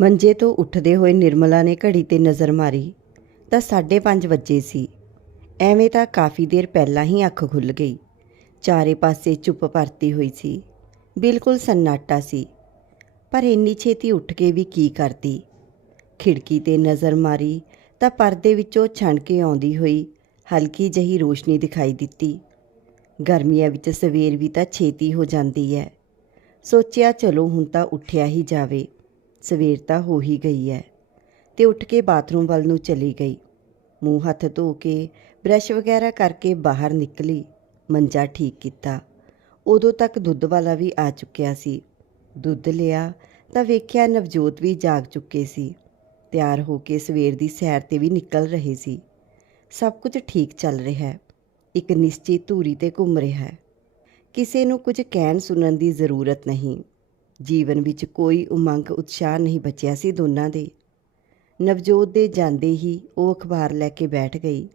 ਮੰਜੇ ਤੋਂ ਉੱਠਦੇ ਹੋਏ ਨਿਰਮਲਾ ਨੇ ਘੜੀ ਤੇ ਨਜ਼ਰ ਮਾਰੀ, ਤਾਂ 5:30 ਵਜੇ ਸੀ। ਐਵੇਂ ਤਾਂ ਕਾਫੀ ਦੇਰ ਪਹਿਲਾਂ ਹੀ ਅੱਖ ਖੁੱਲ ਗਈ। ਚਾਰੇ ਪਾਸੇ ਚੁੱਪ ਪਰਤੀ ਹੋਈ ਸੀ। ਬਿਲਕੁਲ ਸੰਨਾਟਾ ਸੀ। ਪਰ ਇੰਨੀ ਛੇਤੀ ਉੱਠ ਕੇ ਵੀ ਕੀ ਕਰਦੀ? ਖਿੜਕੀ ਤੇ ਨਜ਼ਰ ਮਾਰੀ, ਤਾਂ ਪਰਦੇ ਵਿੱਚੋਂ ਛਣ ਕੇ ਆਉਂਦੀ ਹੋਈ ਹਲਕੀ ਜਹੀ ਰੋਸ਼ਨੀ ਦਿਖਾਈ ਦਿੱਤੀ। ਗਰਮੀਆਂ ਵਿੱਚ ਸਵੇਰ ਵੀ ਤਾਂ ਛੇਤੀ ਹੋ ਜਾਂਦੀ ਹੈ ਸੋਚਿਆ, ਚਲੋ ਹੁਣ ਤਾਂ ਉੱਠਿਆ ਹੀ ਜਾਵੇ। ਸਵੇਰ ਤਾਂ ਹੋ ਹੀ ਗਈ ਹੈ ਤੇ ਉੱਠ ਕੇ ਬਾਥਰੂਮ ਵੱਲ ਨੂੰ ਚਲੀ ਗਈ। ਮੂੰਹ ਹੱਥ ਧੋ ਕੇ ਬ੍ਰਸ਼ ਵਗੈਰਾ ਕਰਕੇ ਬਾਹਰ ਨਿਕਲੀ, ਮੰਜਾ ਠੀਕ ਕੀਤਾ। ਉਦੋਂ ਤੱਕ ਦੁੱਧ ਵਾਲਾ ਵੀ ਆ ਚੁੱਕਿਆ ਸੀ। ਦੁੱਧ ਲਿਆ ਤਾਂ ਵੇਖਿਆ ਨਵਜੋਤ ਵੀ ਜਾਗ ਚੁੱਕੇ ਸੀ। ਤਿਆਰ ਹੋ ਕੇ ਸਵੇਰ ਦੀ ਸੈਰ ਤੇ ਵੀ ਨਿਕਲ ਰਹੇ ਸੀ। ਸਭ ਕੁਝ ਠੀਕ ਚੱਲ ਰਿਹਾ ਹੈ। ਇੱਕ ਨਿਸ਼ਚਿਤ ਧੂਰੀ ਤੇ ਘੁੰਮ ਰਿਹਾ ਹੈ। ਕਿਸੇ ਨੂੰ ਕੁਝ ਕਹਿਣ ਸੁਣਨ ਦੀ ਜ਼ਰੂਰਤ ਨਹੀਂ। ਜੀਵਨ ਵਿੱਚ ਕੋਈ ਉਮੰਗ, ਉਤਸ਼ਾਹ ਨਹੀਂ ਬਚਿਆ ਸੀ ਦੋਨਾਂ ਦੇ। ਨਵਜੋਤ ਦੇ ਜਾਂਦੇ ਹੀ ਉਹ ਅਖਬਾਰ ਲੈ ਕੇ ਬੈਠ ਗਈ।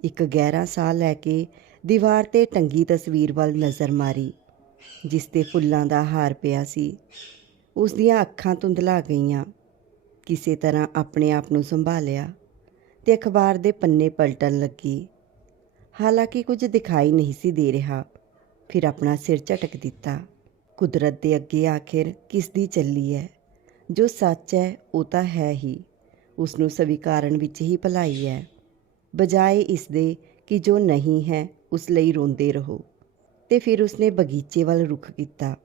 ਇੱਕ ਗਹਿਰਾ ਸਾਹ ਲੈ ਕੇ ਦੀਵਾਰ ਤੇ ਟੰਗੀ ਤਸਵੀਰ ਵੱਲ ਨਜ਼ਰ ਮਾਰੀ, ਜਿਸ ਤੇ ਫੁੱਲਾਂ ਦਾ ਹਾਰ ਪਿਆ ਸੀ। ਉਸ ਦੀਆਂ ਅੱਖਾਂ ਧੁੰਦਲਾ ਗਈਆਂ, ਕਿਸੇ ਤਰ੍ਹਾਂ ਆਪਣੇ ਆਪ ਨੂੰ ਸੰਭਾਲਿਆ ਤੇ ਅਖਬਾਰ ਦੇ ਪੰਨੇ ਪਲਟਣ ਲੱਗੀ। ਹਾਲਾਂਕਿ ਕੁਝ ਦਿਖਾਈ ਨਹੀਂ ਸੀ ਦੇ ਰਿਹਾ, ਫਿਰ ਆਪਣਾ ਸਿਰ ਝਟਕ ਦਿੱਤਾ। ਕੁਦਰਤ ਦੇ ਅੱਗੇ ਆਖਿਰ ਕਿਸ ਦੀ ਚੱਲੀ ਹੈ ਜੋ ਸੱਚ ਹੈ ਉਹ ਤਾਂ ਹੈ ਹੀ। ਉਸ ਨੂੰ ਸਵੀਕਾਰਨ ਵਿੱਚ ਹੀ ਭਲਾਈ ਹੈ ਬਜਾਏ ਇਸ ਦੇ ਕਿ ਜੋ ਨਹੀਂ ਹੈ, ਉਸ ਲਈ ਰੋਂਦੇ ਰਹੋ। ਤੇ ਫਿਰ ਉਸਨੇ ਬਗੀਚੇ ਵੱਲ ਰੁਖ ਕੀਤਾ।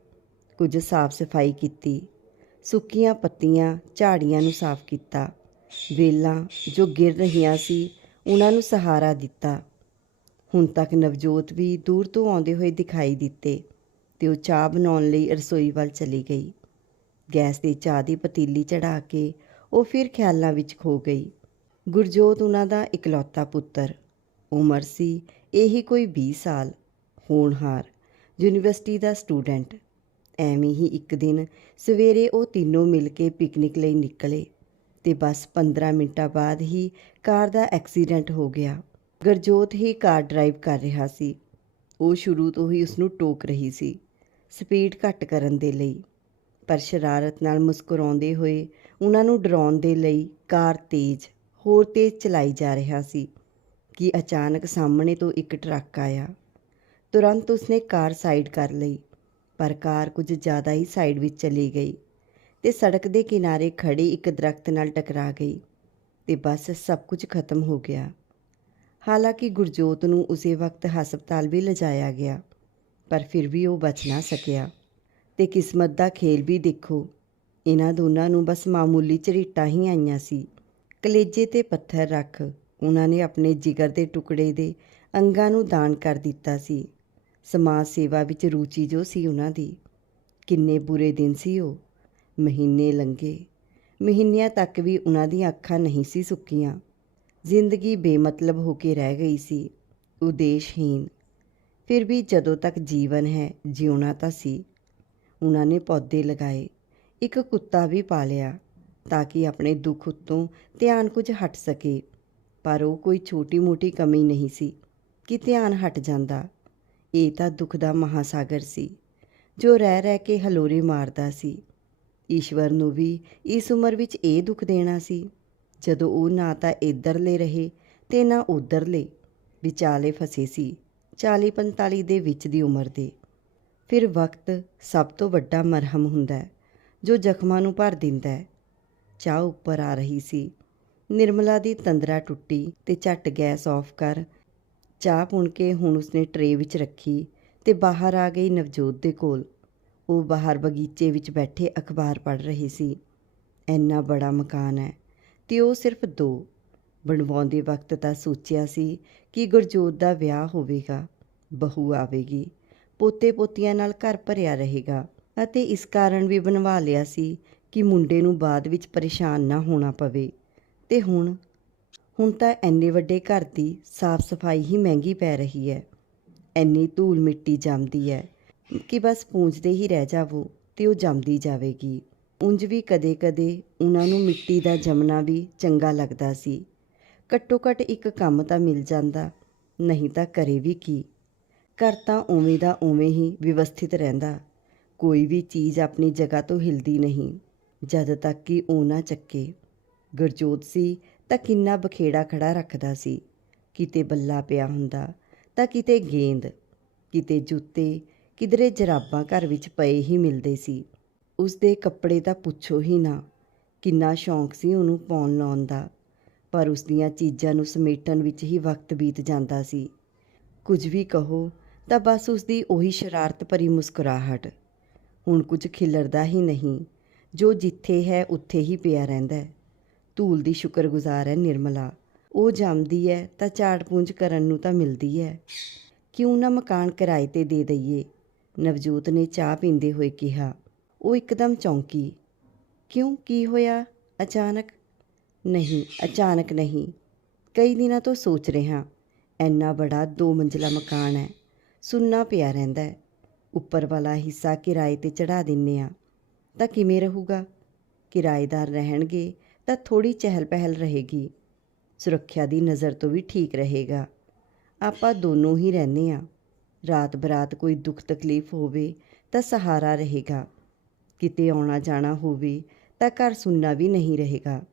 ਕੁਝ ਸਾਫ਼ ਸਫ਼ਾਈ ਕੀਤੀ। ਸੁੱਕੀਆਂ ਪੱਤੀਆਂ ਝਾੜੀਆਂ ਨੂੰ ਸਾਫ਼ ਕੀਤਾ। ਵੇਲਾਂ ਜੋ ਗਿਰ ਰਹੀਆਂ ਸੀ, ਉਹਨਾਂ ਨੂੰ ਸਹਾਰਾ ਦਿੱਤਾ। ਹੁਣ ਤੱਕ ਨਵਜੋਤ ਵੀ ਦੂਰ ਤੋਂ ਆਉਂਦੇ ਹੋਏ ਦਿਖਾਈ ਦਿੱਤੇ। ਤੇ ਉਹ ਚਾਹ ਬਣਾਉਣ ਲਈ ਰਸੋਈ ਵੱਲ ਚਲੀ ਗਈ। ਗੈਸ ਦੀ ਚਾਹ ਦੀ ਪਤੀਲੀ ਚੜਾ ਕੇ ਉਹ ਫਿਰ ਖਿਆਲਾਂ ਵਿੱਚ ਖੋ ਗਈ। ਗੁਰਜੋਤ ਉਹਨਾਂ ਦਾ ਇਕਲੌਤਾ ਪੁੱਤਰ। ਉਮਰ ਸੀ ਇਹੀ ਕੋਈ 20 ਸਾਲ। ਹੋਣਹਾਰ ਯੂਨੀਵਰਸਿਟੀ ਦਾ ਸਟੂਡੈਂਟ। ਐਵੇਂ ਹੀ ਇੱਕ ਦਿਨ ਸਵੇਰੇ ਉਹ ਤਿੰਨੋਂ ਮਿਲ ਕੇ ਪਿਕਨਿਕ ਲਈ ਨਿਕਲੇ ਤੇ ਬਸ 15 ਮਿੰਟਾਂ ਬਾਅਦ ਹੀ ਕਾਰ ਦਾ ਐਕਸੀਡੈਂਟ ਹੋ ਗਿਆ। ਗਰਜੋਤ ਹੀ ਕਾਰ ਡਰਾਈਵ ਕਰ ਰਿਹਾ ਸੀ। ਉਹ ਸ਼ੁਰੂ ਤੋਂ ਹੀ ਉਸ ਨੂੰ ਟੋਕ ਰਹੀ ਸੀ। ਸਪੀਡ ਘੱਟ ਕਰਨ ਦੇ ਲਈ। ਪਰ ਸ਼ਰਾਰਤ ਨਾਲ ਮੁਸਕਰਾਉਂਦੇ ਹੋਏ ਉਹਨਾਂ ਨੂੰ ਡਰਾਉਣ ਦੇ ਲਈ ਕਾਰ ਤੇਜ਼, ਹੋਰ ਤੇਜ਼ ਚਲਾਈ ਜਾ ਰਿਹਾ ਸੀ ਕਿ ਅਚਾਨਕ ਸਾਹਮਣੇ ਤੋਂ ਇੱਕ ਟਰੱਕ ਆਇਆ। ਤੁਰੰਤ ਉਸਨੇ ਕਾਰ ਸਾਈਡ ਕਰ ਲਈ, ਪਰ ਕਾਰ ਕੁਝ ਜ਼ਿਆਦਾ ਹੀ ਸਾਈਡ ਵਿੱਚ ਚਲੀ ਗਈ ਤੇ ਸੜਕ ਦੇ ਕਿਨਾਰੇ ਖੜੀ ਇੱਕ ਦਰਖਤ ਨਾਲ ਟਕਰਾ ਗਈ ਤੇ ਬਸ ਸਭ ਕੁਝ ਖਤਮ ਹੋ ਗਿਆ। ਹਾਲਾਂਕਿ ਗੁਰਜੋਤ ਨੂੰ ਉਸੇ ਵਕਤ ਹਸਪਤਾਲ ਵੀ ਲਿਜਾਇਆ ਗਿਆ। ਪਰ ਫਿਰ ਵੀ ਉਹ ਬਚ ਨਾ ਸਕਿਆ। ਤੇ ਕਿਸਮਤ ਦਾ ਖੇਲ ਵੀ ਦੇਖੋ। ਇਹਨਾਂ ਦੋਨਾਂ ਨੂੰ ਬਸ ਮਾਮੂਲੀ ਝਰੀਟਾਂ ਹੀ ਆਈਆਂ ਸੀ। ਕਲੇਜੇ ਤੇ ਪੱਥਰ ਰੱਖ ਉਹਨਾਂ ਨੇ ਆਪਣੇ ਜਿਗਰ ਦੇ ਟੁਕੜੇ ਦੇ ਅੰਗਾਂ ਨੂੰ ਦਾਨ ਕਰ ਦਿੱਤਾ ਸੀ। ਸਮਾਜ ਸੇਵਾ ਵਿੱਚ ਰੁਚੀ ਜੋ ਸੀ ਉਹਨਾਂ ਦੀ। ਕਿੰਨੇ ਬੁਰੇ ਦਿਨ ਸੀ ਉਹ। ਮਹੀਨੇ ਲੰਘੇ। ਮਹੀਨਿਆਂ ਤੱਕ ਵੀ ਉਹਨਾਂ ਦੀਆਂ ਅੱਖਾਂ ਨਹੀਂ ਸੀ ਸੁੱਕੀਆਂ। ਜ਼ਿੰਦਗੀ ਬੇਮਤਲਬ ਹੋ ਕੇ ਰਹਿ ਗਈ ਸੀ। ਉਦੇਸ਼ਹੀਨ ਫਿਰ ਵੀ ਜਦੋਂ ਤੱਕ ਜੀਵਨ ਹੈ, ਜਿਉਣਾ ਤਾਂ ਸੀ। ਉਹਨਾਂ ਨੇ ਪੌਦੇ ਲਗਾਏ, ਇੱਕ ਕੁੱਤਾ ਵੀ ਪਾਲਿਆ ਤਾਂ ਕਿ ਆਪਣੇ ਦੁੱਖ ਉੱਤੋਂ ਧਿਆਨ ਕੁਝ ਹਟ ਸਕੇ। ਪਰ ਉਹ ਕੋਈ ਛੋਟੀ-ਮੋਟੀ ਕਮੀ ਨਹੀਂ ਸੀ ਕਿ ਧਿਆਨ ਹਟ ਜਾਂਦਾ। ਇਹ ਤਾਂ ਦੁੱਖ ਦਾ ਮਹਾਸਾਗਰ ਸੀ, ਜੋ ਰਹਿ ਰਹਿ ਕੇ ਹਲੋਰੇ ਮਾਰਦਾ ਸੀ। ਈਸ਼ਵਰ ਨੂੰ ਵੀ ਇਸ ਉਮਰ ਵਿੱਚ ਇਹ ਦੁੱਖ ਦੇਣਾ ਸੀ। ਜਦੋਂ ਉਹ ਨਾ ਤਾਂ ਇੱਧਰਲੇ ਰਹੇ ਤੇ ਨਾ ਉੱਧਰਲੇ ਵਿਚਾਲੇ ਫਸੇ ਸੀ। 40-45 ਦੇ ਵਿੱਚ ਦੀ ਉਮਰ ਦੇ ਫਿਰ ਵਕਤ ਸਭ ਤੋਂ ਵੱਡਾ ਮਰਹਮ ਹੁੰਦਾ ਹੈ, ਜੋ ਜ਼ਖਮਾਂ ਨੂੰ ਭਰ ਦਿੰਦਾ ਹੈ। ਚਾਹ ਉੱਪਰ ਆ ਰਹੀ ਸੀ। ਨਿਰਮਲਾ ਦੀ ਤੰਦਰਾ ਟੁੱਟੀ ਤੇ ਝੱਟ ਗੈਸ ਆਫ ਕਰ ਚਾਹ ਪੁਣ ਕੇ ਹੁਣ ਉਸਨੇ ਟਰੇ ਵਿੱਚ ਰੱਖੀ ਤੇ ਬਾਹਰ ਆ ਗਈ ਨਵਜੋਤ ਦੇ ਕੋਲ। ਉਹ ਬਾਹਰ ਬਗੀਚੇ ਵਿੱਚ ਬੈਠੇ ਅਖਬਾਰ ਪੜ੍ਹ ਰਹੀ ਸੀ। ਇੰਨਾ ਬੜਾ ਮਕਾਨ ਹੈ ਤੇ ਉਹ ਸਿਰਫ ਦੋ। ਬਣਵਾਉਂਦੇ ਵਕਤ ਤਾਂ ਸੋਚਿਆ ਸੀ ਕਿ ਗੁਰਜੋਤ ਦਾ ਵਿਆਹ ਹੋਵੇਗਾ। ਬਹੂ ਆਵੇਗੀ। ਪੋਤੇ ਪੋਤੀਆਂ ਨਾਲ ਘਰ ਭਰਿਆ ਰਹੇਗਾ ਅਤੇ ਇਸ ਕਾਰਨ ਵੀ ਬਣਵਾ ਲਿਆ ਸੀ ਕਿ ਮੁੰਡੇ ਨੂੰ ਬਾਅਦ ਵਿੱਚ ਪਰੇਸ਼ਾਨ ਨਾ ਹੋਣਾ ਪਵੇ। ਤੇ ਹੁਣ ਹੁਣ ਤਾਂ ਐਨੇ ਵੱਡੇ ਘਰ ਦੀ ਸਾਫ਼ ਸਫ਼ਾਈ ਹੀ ਮਹਿੰਗੀ ਪੈ ਰਹੀ ਹੈ। ਐਨੀ ਧੂਲ ਮਿੱਟੀ ਜੰਮਦੀ ਹੈ ਕਿ ਬਸ ਪੂੰਝਦੇ ਹੀ ਰਹਿ ਜਾਵੋ ਤੇ ਉਹ ਜੰਮਦੀ ਜਾਵੇਗੀ। ਉਂਝ ਵੀ ਕਦੇ-ਕਦੇ ਉਹਨਾਂ ਨੂੰ ਮਿੱਟੀ ਦਾ ਜੰਮਣਾ ਵੀ ਚੰਗਾ ਲੱਗਦਾ ਸੀ। ਘੱਟੋ ਘੱਟ ਇੱਕ ਕੰਮ ਤਾਂ ਮਿਲ ਜਾਂਦਾ, ਨਹੀਂ ਤਾਂ ਕਰੇ ਵੀ ਕੀ। ਘਰ ਤਾਂ ਉਵੇਂ ਦਾ ਉਵੇਂ ਹੀ ਵਿਵਸਥਿਤ ਰਹਿੰਦਾ। ਕੋਈ ਵੀ ਚੀਜ਼ ਆਪਣੀ ਜਗ੍ਹਾ ਤੋਂ ਹਿਲਦੀ ਨਹੀਂ, ਜਦ ਤੱਕ ਕਿ ਉਹ ਨਾ ਚੱਕੇ। ਗੁਰਜੋਤ ਸੀ ਤਾਂ ਕਿੰਨਾ ਬਖੇੜਾ ਖੜਾ ਰੱਖਦਾ ਸੀ। ਕਿਤੇ ਬੱਲਾ ਪਿਆ ਹੁੰਦਾ ਤਾਂ ਕਿਤੇ ਗੇਂਦ, ਕਿਤੇ ਜੁੱਤੇ, ਕਿਧਰੇ ਜਰਾਬਾਂ ਘਰ ਵਿੱਚ ਪਏ ਹੀ ਮਿਲਦੇ ਸੀ। ਉਸ ਦੇ ਕੱਪੜੇ ਤਾਂ ਪੁੱਛੋ ਹੀ ਨਾ, ਕਿੰਨਾ ਸ਼ੌਂਕ ਸੀ ਉਹਨੂੰ ਪਾਉਣ ਲਾਉਣ ਦਾ। ਪਰ ਉਸ ਦੀਆਂ ਚੀਜ਼ਾਂ ਨੂੰ ਸਮੇਟਣ ਵਿੱਚ ਹੀ ਵਕਤ ਬੀਤ ਜਾਂਦਾ ਸੀ। ਕੁਝ ਵੀ ਕਹੋ ਤਾਂ ਬਸ ਉਸ ਦੀ ਉਹੀ ਸ਼ਰਾਰਤ ਭਰੀ ਮੁਸਕਰਾਹਟ। ਹੁਣ ਕੁਝ ਖਿਲਰਦਾ ਹੀ ਨਹੀਂ। ਜੋ ਜਿੱਥੇ ਹੈ, ਉੱਥੇ ਹੀ ਪਿਆ ਰਹਿੰਦਾ ਹੈ। ਧੂਲ ਦੀ ਸ਼ੁਕਰਗੁਜ਼ਾਰ ਹੈ ਨਿਰਮਲਾ। ਉਹ ਜੰਮਦੀ ਹੈ ਤਾਂ ਝਾੜ ਪੂੰਝ ਕਰਨ ਨੂੰ ਤਾਂ ਮਿਲਦੀ ਹੈ। ਕਿਉਂ ਨਾ ਮਕਾਨ ਕਿਰਾਏ ਤੇ ਦੇ ਦਈਏ? ਨਵਜੋਤ ਨੇ ਚਾਹ ਪੀਂਦੇ ਹੋਏ ਕਿਹਾ। ਉਹ ਇੱਕਦਮ ਚੌਂਕੀ। ਕਿਉਂ? ਕੀ ਹੋਇਆ? ਅਚਾਨਕ? ਨਹੀਂ ਅਚਾਨਕ ਨਹੀਂ। ਕਈ ਦਿਨਾਂ ਤੋਂ ਸੋਚ ਰਿਹਾ। ਐਨਾ ਬੜਾ ਦੋ ਮੰਜ਼ਲਾ ਮਕਾਨ ਹੈ। ਸੁੰਨਾ ਪਿਆ ਰਹਿੰਦਾ ਹੈ। ਉੱਪਰ ਵਾਲਾ ਹਿੱਸਾ ਕਿਰਾਏ ਤੇ ਚੜਾ ਦਿੰਨੇ ਆ। ਤਾਂ ਕਿਵੇਂ ਰਹੂਗਾ? ਕਿਰਾਏਦਾਰ ਰਹਿਣਗੇ ਤਾਂ ਥੋੜੀ ਚਹਿਲ ਪਹਿਲ ਰਹੇਗੀ। ਸੁਰੱਖਿਆ ਦੀ ਨਜ਼ਰ ਤੋਂ ਵੀ ਠੀਕ ਰਹੇਗਾ। ਆਪਾਂ ਦੋਨੋਂ ਹੀ ਰਹਿੰਦੇ ਆ। ਰਾਤ ਬਰਾਤ ਕੋਈ ਦੁੱਖ ਤਕਲੀਫ ਹੋਵੇ ਤਾਂ ਸਹਾਰਾ ਰਹੇਗਾ। ਕਿਤੇ ਆਉਣਾ ਜਾਣਾ ਹੋਵੇ ਤਾਂ ਘਰ ਸੁਣਨਾ ਵੀ ਨਹੀਂ ਰਹੇਗਾ।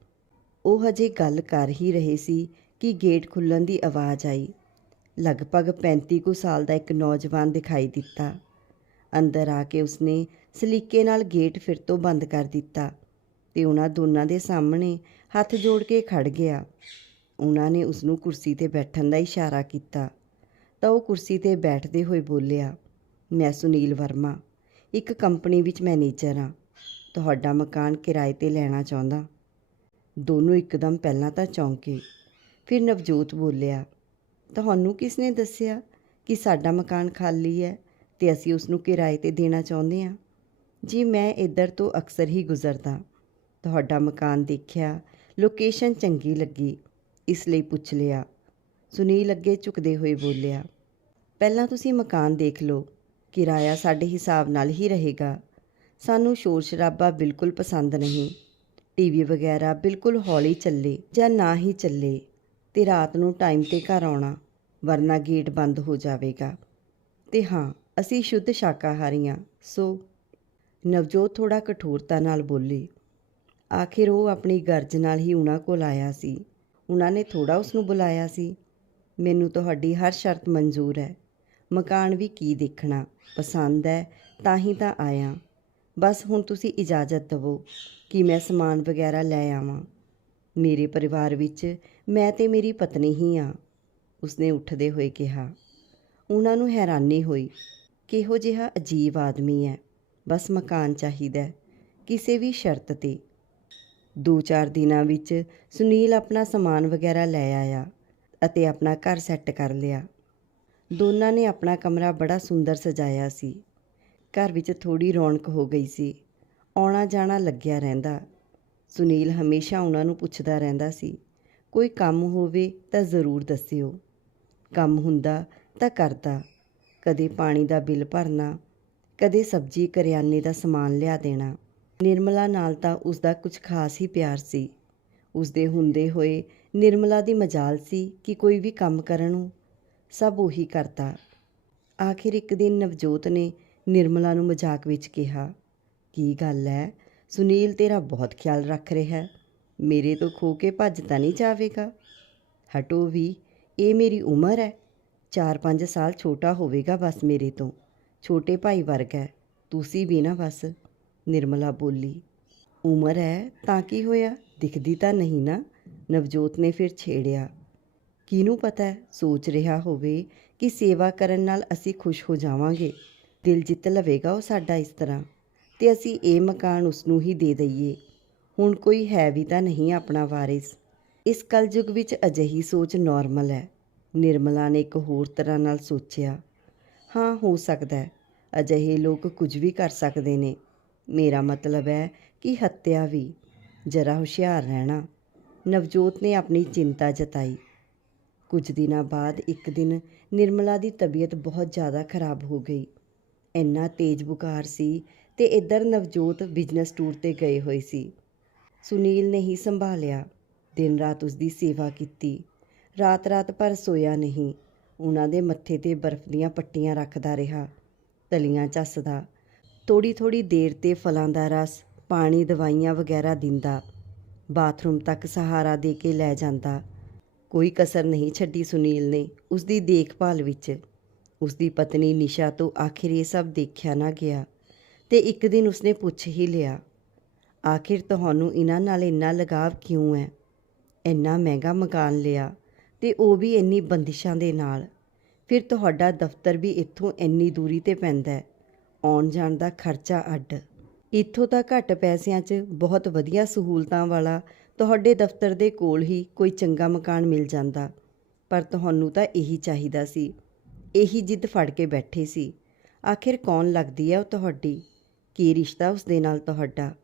ਉਹ ਹਜੇ ਗੱਲ ਕਰ ਹੀ ਰਹੇ ਸੀ ਕਿ ਗੇਟ ਖੁੱਲਣ ਦੀ ਆਵਾਜ਼ ਆਈ। ਲਗਭਗ 35 ਕੁ ਸਾਲ ਦਾ ਇੱਕ ਨੌਜਵਾਨ ਦਿਖਾਈ ਦਿੱਤਾ। ਅੰਦਰ ਆ ਕੇ ਉਸਨੇ ਸਲੀਕੇ ਨਾਲ ਗੇਟ ਫਿਰ ਤੋਂ ਬੰਦ ਕਰ ਦਿੱਤਾ ਤੇ ਉਹਨਾਂ ਦੋਨਾਂ ਦੇ ਸਾਹਮਣੇ ਹੱਥ ਜੋੜ ਕੇ ਖੜ ਗਿਆ। ਉਹਨਾਂ ਨੇ ਉਸ ਨੂੰ ਕੁਰਸੀ ਤੇ ਬੈਠਣ ਦਾ ਇਸ਼ਾਰਾ ਕੀਤਾ। ਤਾਂ ਉਹ ਕੁਰਸੀ ਤੇ ਬੈਠਦੇ ਹੋਏ ਬੋਲਿਆ, ਮੈਂ ਸੁਨੀਲ ਵਰਮਾ, ਇੱਕ ਕੰਪਨੀ ਵਿੱਚ ਮੈਨੇਜਰ ਹਾਂ। ਤੁਹਾਡਾ ਮਕਾਨ ਕਿਰਾਏ ਤੇ ਲੈਣਾ ਚਾਹੁੰਦਾ। ਦੋਨੋਂ ਇੱਕਦਮ ਪਹਿਲਾਂ ਤਾਂ ਚੌਂਕੇ। ਫਿਰ ਨਵਜੋਤ ਬੋਲਿਆ ਤੁਹਾਨੂੰ ਕਿਸ ਨੇ ਦੱਸਿਆ ਕਿ ਸਾਡਾ ਮਕਾਨ ਖਾਲੀ ਹੈ ਤੇ ਅਸੀਂ ਉਸ ਨੂੰ ਕਿਰਾਏ ਤੇ ਦੇਣਾ ਚਾਹੁੰਦੇ ਹਾਂ? ਜੀ, ਮੈਂ ਇੱਧਰ ਤੋਂ ਅਕਸਰ ਹੀ ਗੁਜ਼ਰਦਾ। ਤੁਹਾਡਾ ਮਕਾਨ ਦੇਖਿਆ, ਲੋਕੇਸ਼ਨ ਚੰਗੀ ਲੱਗੀ, ਇਸ ਲਈ ਪੁੱਛ ਲਿਆ। ਸੁਨੀਲ ਅੱਗੇ ਝੁਕਦੇ ਹੋਏ ਬੋਲਿਆ, ਪਹਿਲਾਂ ਤੁਸੀਂ ਮਕਾਨ ਦੇਖ ਲਓ, ਕਿਰਾਇਆ ਸਾਡੇ ਹਿਸਾਬ ਨਾਲ ਹੀ ਰਹੇਗਾ। ਸਾਨੂੰ ਸ਼ੋਰ ਸ਼ਰਾਬਾ ਬਿਲਕੁਲ ਪਸੰਦ ਨਹੀਂ। ਟੀਵੀ ਵਗੈਰਾ ਬਿਲਕੁਲ ਹੌਲੀ ਚੱਲੇ ਜਾਂ ਨਾ ਹੀ ਚੱਲੇ ਤੇ ਰਾਤ ਨੂੰ ਟਾਈਮ ਤੇ ਘਰ ਆਉਣਾ। ਵਰਨਾ ਗੇਟ ਬੰਦ ਹੋ ਜਾਵੇਗਾ। ਤੇ ਹਾਂ, ਅਸੀਂ ਸ਼ੁੱਧ ਸ਼ਾਕਾਹਾਰੀ ਹਾਂ ਸੋ ਨਵਜੋਤ ਥੋੜਾ ਕਠੋਰਤਾ ਨਾਲ ਬੋਲੀ, ਆਖਿਰ ਉਹ ਆਪਣੀ ਗਰਜ ਨਾਲ ਹੀ ਉਹਨਾਂ ਕੋਲ ਆਇਆ ਸੀ। ਉਹਨਾਂ ਨੇ ਥੋੜਾ ਉਸ ਨੂੰ ਬੁਲਾਇਆ ਸੀ। ਮੈਨੂੰ ਤੁਹਾਡੀ ਹਰ ਸ਼ਰਤ ਮਨਜ਼ੂਰ ਹੈ। ਮਕਾਨ ਵੀ ਕੀ ਦੇਖਣਾ? ਪਸੰਦ ਹੈ, ਤਾਂ ਹੀ ਤਾਂ ਆਇਆ। ਬਸ ਹੁਣ ਤੁਸੀਂ ਇਜਾਜ਼ਤ ਦਿਵੋ ਕਿ ਮੈਂ ਸਮਾਨ ਵਗੈਰਾ ਲੈ ਆਵਾਂ। ਮੇਰੇ ਪਰਿਵਾਰ ਵਿੱਚ ਮੈਂ ਤੇ ਮੇਰੀ ਪਤਨੀ ਹੀ ਆ ਉਸਨੇ ਉੱਠਦੇ ਹੋਏ ਕਿਹਾ, ਉਹਨਾਂ ਨੂੰ ਹੈਰਾਨੀ ਹੋਈ ਕਿਹੋ ਜਿਹਾ ਅਜੀਬ ਆਦਮੀ ਹੈ। ਬਸ ਮਕਾਨ ਚਾਹੀਦਾ ਕਿਸੇ ਵੀ ਸ਼ਰਤ ਤੇ। ਦੋ ਚਾਰ ਦਿਨਾਂ ਵਿੱਚ ਸੁਨੀਲ ਆਪਣਾ ਸਮਾਨ ਵਗੈਰਾ ਲੈ ਆਇਆ ਅਤੇ ਆਪਣਾ ਘਰ ਸੈੱਟ ਕਰ ਲਿਆ। ਦੋਨਾਂ ਨੇ ਆਪਣਾ ਕਮਰਾ ਬੜਾ ਸੁੰਦਰ ਸਜਾਇਆ ਸੀ। ਘਰ ਵਿੱਚ ਥੋੜੀ ਰੌਣਕ ਹੋ ਗਈ ਸੀ। ਆਉਣਾ ਜਾਣਾ ਲੱਗਿਆ ਰਹਿੰਦਾ। ਸੁਨੀਲ ਹਮੇਸ਼ਾ ਉਹਨਾਂ ਨੂੰ ਪੁੱਛਦਾ ਰਹਿੰਦਾ ਸੀ, ਕੋਈ ਕੰਮ ਹੋਵੇ ਤਾਂ ਜ਼ਰੂਰ ਦੱਸਿਓ। ਕੰਮ ਹੁੰਦਾ ਤਾਂ ਕਰਦਾ। ਕਦੇ ਪਾਣੀ ਦਾ ਬਿੱਲ ਭਰਨਾ, ਕਦੇ ਸਬਜ਼ੀ ਕਰਿਆਨੇ ਦਾ ਸਮਾਨ ਲਿਆ ਦੇਣਾ। ਨਿਰਮਲਾ ਨਾਲ ਤਾਂ ਉਸ ਦਾ ਕੁਝ ਖਾਸ ਹੀ ਪਿਆਰ ਸੀ। ਉਸ ਦੇ ਹੁੰਦੇ ਹੋਏ ਨਿਰਮਲਾ ਦੀ ਮਜਾਲ ਸੀ ਕਿ ਕੋਈ ਵੀ ਕੰਮ ਕਰਨ ਨੂੰ ਸਭ ਉਹੀ ਕਰਦਾ। ਆਖਿਰ ਇੱਕ ਦਿਨ ਨਵਜੋਤ ਨੇ ਨਿਰਮਲਾ ਨੂੰ ਮਜ਼ਾਕ ਵਿੱਚ ਕਿਹਾ, ਕੀ ਗੱਲ ਹੈ ਸੁਨੀਲ, ਤੇਰਾ ਬਹੁਤ ਖਿਆਲ ਰੱਖ ਰਿਹਾ। ਹੈ ਮੇਰੇ ਤੋਂ ਖੋ ਕੇ ਭੱਜ ਤਾਂ ਨਹੀਂ ਜਾਵੇਗਾ? ਹਟੋ ਵੀ ਇਹ ਮੇਰੀ ਉਮਰ ਹੈ। 4-5 ਸਾਲ ਛੋਟਾ ਹੋਵੇਗਾ ਬਸ ਮੇਰੇ ਤੋਂ। ਛੋਟੇ ਭਾਈ ਵਰਗਾ ਹੈ। ਤੁਸੀਂ ਵੀ ਨਾ ਬਸ। ਨਿਰਮਲਾ ਬੋਲੀ, ਉਮਰ ਹੈ ਤਾਂ ਕੀ ਹੋਇਆ? ਦਿਖਦੀ ਤਾਂ ਨਹੀਂ ਨਾ। ਨਵਜੋਤ ਨੇ ਫਿਰ ਛੇੜਿਆ। ਕਿਹਨੂੰ ਪਤਾ ਹੈ? ਸੋਚ ਰਿਹਾ ਹੋਵੇ ਕਿ ਸੇਵਾ ਕਰਨ ਨਾਲ ਅਸੀਂ ਖੁਸ਼ ਹੋ ਜਾਵਾਂਗੇ। ਦਿਲ ਜਿੱਤ ਲਵੇਗਾ ਉਹ ਸਾਡਾ ਇਸ ਤਰ੍ਹਾਂ। ਤੇ ਅਸੀਂ ਇਹ ਮਕਾਨ ਉਸ ਨੂੰ ਹੀ ਦੇ ਦਈਏ। ਹੁਣ ਕੋਈ ਹੈ ਵੀ ਤਾਂ ਨਹੀਂ ਆਪਣਾ ਵਾਰਿਸ। ਇਸ ਕਲਯੁਗ ਵਿੱਚ ਅਜਿਹੀ ਸੋਚ ਨਾਰਮਲ ਹੈ। ਨਿਰਮਲਾ ਨੇ ਇੱਕ ਹੋਰ ਤਰ੍ਹਾਂ ਨਾਲ ਸੋਚਿਆ, ਹਾਂ, ਹੋ ਸਕਦਾ ਹੈ। ਅਜਿਹੇ ਲੋਕ ਕੁਝ ਵੀ ਕਰ ਸਕਦੇ ਨੇ। ਮੇਰਾ ਮਤਲਬ ਹੈ ਕਿ ਹੱਤਿਆ ਵੀ। ਜਰਾ ਹੁਸ਼ਿਆਰ ਰਹਿਣਾ। ਨਵਜੋਤ ਨੇ ਆਪਣੀ ਚਿੰਤਾ ਜਤਾਈ। ਕੁਝ ਦਿਨਾਂ ਬਾਅਦ ਇੱਕ ਦਿਨ ਨਿਰਮਲਾ ਦੀ ਤਬੀਅਤ ਬਹੁਤ ਜ਼ਿਆਦਾ ਖਰਾਬ ਹੋ ਗਈ। ਇੰਨਾ ਤੇਜ਼ ਬੁਖਾਰ ਸੀ ਤੇ ਇੱਧਰ ਨਵਜੋਤ ਬਿਜ਼ਨਸ ਟੂਰ ਤੇ ਗਏ ਹੋਏ ਸੀ। ਸੁਨੀਲ ਨੇ ਹੀ ਸੰਭਾਲਿਆ। ਦਿਨ ਰਾਤ ਉਸ ਦੀ ਸੇਵਾ ਕੀਤੀ। ਰਾਤ ਰਾਤ ਪਰ ਸੋਇਆ ਨਹੀਂ। ਉਹਨਾਂ ਦੇ ਮੱਥੇ ਤੇ ਬਰਫ਼ ਦੀਆਂ ਪੱਟੀਆਂ ਰੱਖਦਾ ਰਿਹਾ। ਤਲੀਆਂ ਚੱਸਦਾ ਥੋੜੀ ਥੋੜੀ ਦੇਰ ਤੇ ਫਲਾਂ ਦਾ ਰਸ, ਪਾਣੀ, ਦਵਾਈਆਂ ਵਗੈਰਾ ਦਿੰਦਾ। ਬਾਥਰੂਮ ਤੱਕ ਸਹਾਰਾ ਦੇ ਕੇ ਲੈ ਜਾਂਦਾ। ਕੋਈ ਕਸਰ ਨਹੀਂ ਛੱਡੀ ਸੁਨੀਲ ਨੇ ਉਸ ਦੀ ਦੇਖਭਾਲ ਵਿੱਚ। ਉਸ ਦੀ ਪਤਨੀ ਨਿਸ਼ਾ ਤੋਂ ਆਖਿਰ ਇਹ ਸਭ ਦੇਖਿਆ ਨਾ ਗਿਆ ਤੇ ਇੱਕ ਦਿਨ ਉਸਨੇ ਪੁੱਛ ਹੀ ਲਿਆ, ਆਖਿਰ ਤੁਹਾਨੂੰ ਇਹਨਾਂ ਨਾਲ ਇੰਨਾ ਲਗਾਵ ਕਿਉਂ ਹੈ? ਇੰਨਾ ਮਹਿੰਗਾ ਮਕਾਨ ਲਿਆ ਤੇ ਉਹ ਵੀ ਇੰਨੀ ਬੰਦਿਸ਼ਾਂ ਦੇ ਨਾਲ। ਫਿਰ ਤੁਹਾਡਾ ਦਫ਼ਤਰ ਵੀ ਇੱਥੋਂ ਇੰਨੀ ਦੂਰੀ ਤੇ ਪੈਂਦਾ ਆਉਣ ਜਾਣ ਦਾ ਖਰਚਾ ਅੱਡ। ਇੱਥੋਂ ਤਾਂ ਘੱਟ ਪੈਸਿਆਂ 'ਚ ਬਹੁਤ ਵਧੀਆ ਸਹੂਲਤਾਂ ਵਾਲਾ ਤੁਹਾਡੇ ਦਫ਼ਤਰ ਦੇ ਕੋਲ ਹੀ ਕੋਈ ਚੰਗਾ ਮਕਾਨ ਮਿਲ ਜਾਂਦਾ। ਪਰ ਤੁਹਾਨੂੰ ਤਾਂ ਇਹੀ ਚਾਹੀਦਾ ਸੀ। ਇਹੀ ਜਿੱਦ ਫੜ ਕੇ ਬੈਠੇ ਸੀ। ਆਖਿਰ ਕੌਣ ਲੱਗਦੀ ਹੈ ਉਹ ਤੁਹਾਡੀ? ਕੀ ਰਿਸ਼ਤਾ ਉਸ ਦੇ ਨਾਲ ਤੁਹਾਡਾ?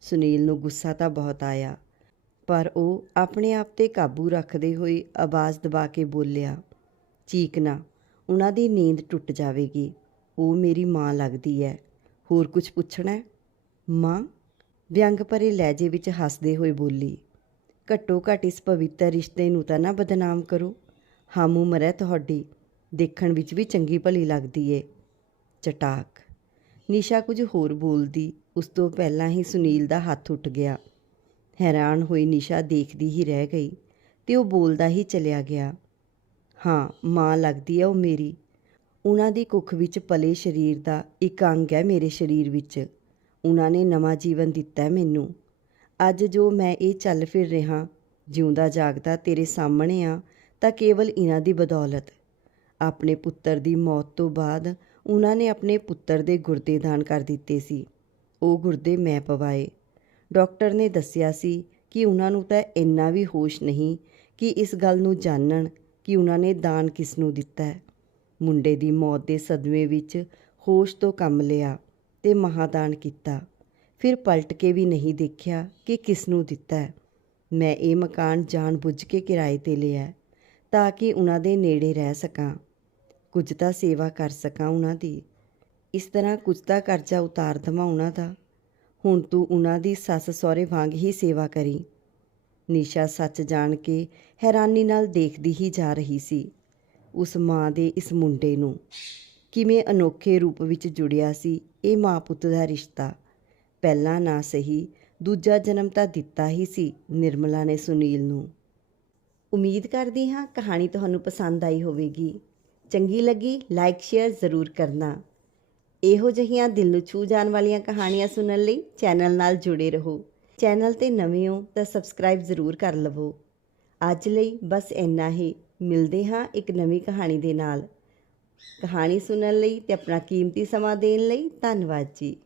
ਸੁਨੀਲ ਨੂੰ ਗੁੱਸਾ ਤਾਂ ਬਹੁਤ ਆਇਆ। ਪਰ ਉਹ ਆਪਣੇ ਆਪ ਤੇ ਕਾਬੂ ਰੱਖਦੇ ਹੋਏ ਆਵਾਜ਼ ਦਬਾ ਕੇ ਬੋਲਿਆ ਚੀਕਣਾ ਉਹਨਾਂ ਦੀ ਨੀਂਦ ਟੁੱਟ ਜਾਵੇਗੀ, ਉਹ ਮੇਰੀ ਮਾਂ ਲੱਗਦੀ ਹੈ ਹੋਰ ਕੁਝ ਪੁੱਛਣਾ ਮਾਂ? ਵਿਅੰਗ ਭਰੇ ਲਹਿਜੇ ਵਿੱਚ ਹੱਸਦੇ ਹੋਏ ਬੋਲੀ, ਘੱਟੋ ਘੱਟ ਇਸ ਪਵਿੱਤਰ ਰਿਸ਼ਤੇ ਨੂੰ ਤਾਂ ਨਾ ਬਦਨਾਮ ਕਰੋ। ਹਮ ਉਮਰ ਹੈ ਤੁਹਾਡੀ, ਦੇਖਣ ਵਿੱਚ ਵੀ ਚੰਗੀ ਭਲੀ ਲੱਗਦੀ ਏ। ਚਟਾਕ। ਨਿਸ਼ਾ ਕੁਝ ਹੋਰ ਬੋਲਦੀ, ਉਸ ਤੋਂ ਪਹਿਲਾਂ ਹੀ ਸੁਨੀਲ ਦਾ ਹੱਥ ਉੱਠ ਗਿਆ। ਹੈਰਾਨ ਹੋਈ ਨਿਸ਼ਾ ਦੇਖਦੀ ਹੀ ਰਹਿ ਗਈ ਤੇ ਉਹ ਬੋਲਦਾ ਹੀ ਚਲਿਆ ਗਿਆ। ਹਾਂ, ਮਾਂ ਲੱਗਦੀ ਹੈ ਉਹ ਮੇਰੀ। ਉਹਨਾਂ ਦੀ ਕੁੱਖ ਵਿੱਚ ਪਲੇ ਸਰੀਰ ਦਾ ਇੱਕ ਅੰਗ ਹੈ ਮੇਰੇ ਸਰੀਰ ਵਿੱਚ। ਉਹਨਾਂ ਨੇ ਨਵਾਂ ਜੀਵਨ ਦਿੱਤਾ ਮੈਨੂੰ। ਅੱਜ ਜੋ ਮੈਂ ਇਹ ਚੱਲ ਫਿਰ ਰਿਹਾ, ਜਿਉਂਦਾ ਜਾਗਦਾ ਤੇਰੇ ਸਾਹਮਣੇ ਆ, ਤਾਂ ਕੇਵਲ ਇਹਨਾਂ ਦੀ ਬਦੌਲਤ। ਆਪਣੇ ਪੁੱਤਰ ਦੀ ਮੌਤ ਤੋਂ ਬਾਅਦ ਉਹਨਾਂ ਨੇ ਆਪਣੇ ਪੁੱਤਰ ਦੇ ਗੁਰਦੇ ਦਾਨ ਕਰ ਦਿੱਤੇ ਸੀ। ਉਹ ਗੁਰਦੇ ਮੈਂ ਪਵਾਏ। ਡਾਕਟਰ ਨੇ ਦੱਸਿਆ ਸੀ ਕਿ ਉਹਨਾਂ ਨੂੰ ਤਾਂ ਇੰਨਾ ਵੀ ਹੋਸ਼ ਨਹੀਂ ਕਿ ਇਸ ਗੱਲ ਨੂੰ ਜਾਣਨ ਕਿ ਉਹਨਾਂ ਨੇ ਦਾਨ ਕਿਸ ਨੂੰ ਦਿੱਤਾ ਹੈ। ਮੁੰਡੇ ਦੀ ਮੌਤ ਦੇ ਸਦਮੇ ਵਿੱਚ ਹੋਸ਼ ਤੋਂ ਕੰਮ ਲਿਆ ਤੇ ਮਹਾਦਾਨ ਕੀਤਾ। ਫਿਰ ਪਲਟ ਕੇ ਵੀ ਨਹੀਂ ਦੇਖਿਆ ਕਿ ਕਿਸ ਨੂੰ ਦਿੱਤਾ ਮੈਂ ਇਹ ਮਕਾਨ ਜਾਣ ਬੁੱਝ ਕੇ ਕਿਰਾਏ ਤੇ ਲਿਆ ਤਾਂ ਕਿ ਉਹਨਾਂ ਦੇ ਨੇੜੇ ਰਹਿ ਸਕਾਂ। ਕੁਝ ਤਾਂ ਸੇਵਾ ਕਰ ਸਕਾਂ ਉਹਨਾਂ ਦੀ। ਇਸ ਤਰ੍ਹਾਂ ਕੁਝ ਤਾਂ ਕਰਜ਼ਾ ਉਤਾਰ ਦੇਵਾਂ ਉਹਨਾਂ ਦਾ। ਹੁਣ ਤੂੰ ਉਹਨਾਂ ਦੀ ਸੱਸ ਸਹੁਰੇ ਵਾਂਗ ਹੀ ਸੇਵਾ ਕਰੀ। ਨਿਸ਼ਾ ਸੱਚ ਜਾਣ ਕੇ ਹੈਰਾਨੀ ਨਾਲ ਦੇਖਦੀ ਹੀ ਜਾ ਰਹੀ ਸੀ, ਉਸ ਮਾਂ ਦੇ ਇਸ ਮੁੰਡੇ ਨੂੰ। ਕਿਵੇਂ ਅਨੋਖੇ ਰੂਪ ਵਿੱਚ ਜੁੜਿਆ ਸੀ ਇਹ ਮਾਂ ਪੁੱਤ ਦਾ ਰਿਸ਼ਤਾ। ਪਹਿਲਾਂ ਨਾ ਸਹੀ, ਦੂਜਾ ਜਨਮ ਤਾਂ ਦਿੱਤਾ ਹੀ ਸੀ ਨਿਰਮਲਾ ਨੇ ਸੁਨੀਲ ਨੂੰ। ਉਮੀਦ ਕਰਦੀ ਹਾਂ ਕਹਾਣੀ ਤੁਹਾਨੂੰ ਪਸੰਦ ਆਈ ਹੋਵੇਗੀ। ਚੰਗੀ ਲੱਗੀ, ਲਾਈਕ, ਸ਼ੇਅਰ ਜ਼ਰੂਰ ਕਰਨਾ। ਇਹੋ ਜਿਹੀਆਂ ਦਿਲ ਨੂੰ ਛੂ ਜਾਣ ਵਾਲੀਆਂ ਕਹਾਣੀਆਂ ਸੁਣਨ ਲਈ ਚੈਨਲ ਨਾਲ ਜੁੜੇ ਰਹੋ। ਚੈਨਲ ਤੇ ਨਵੇਂ ਹੋ ਤਾਂ ਸਬਸਕ੍ਰਾਈਬ ਜ਼ਰੂਰ ਕਰ ਲਵੋ। ਅੱਜ ਲਈ ਬਸ ਇੰਨਾ ਹੀ। ਮਿਲਦੇ ਹਾਂ ਇੱਕ ਨਵੀਂ ਕਹਾਣੀ ਦੇ ਨਾਲ। ਕਹਾਣੀ ਸੁਣਨ ਲਈ ਤੇ ਆਪਣਾ ਕੀਮਤੀ ਸਮਾਂ ਦੇਣ ਲਈ ਧੰਨਵਾਦ ਜੀ।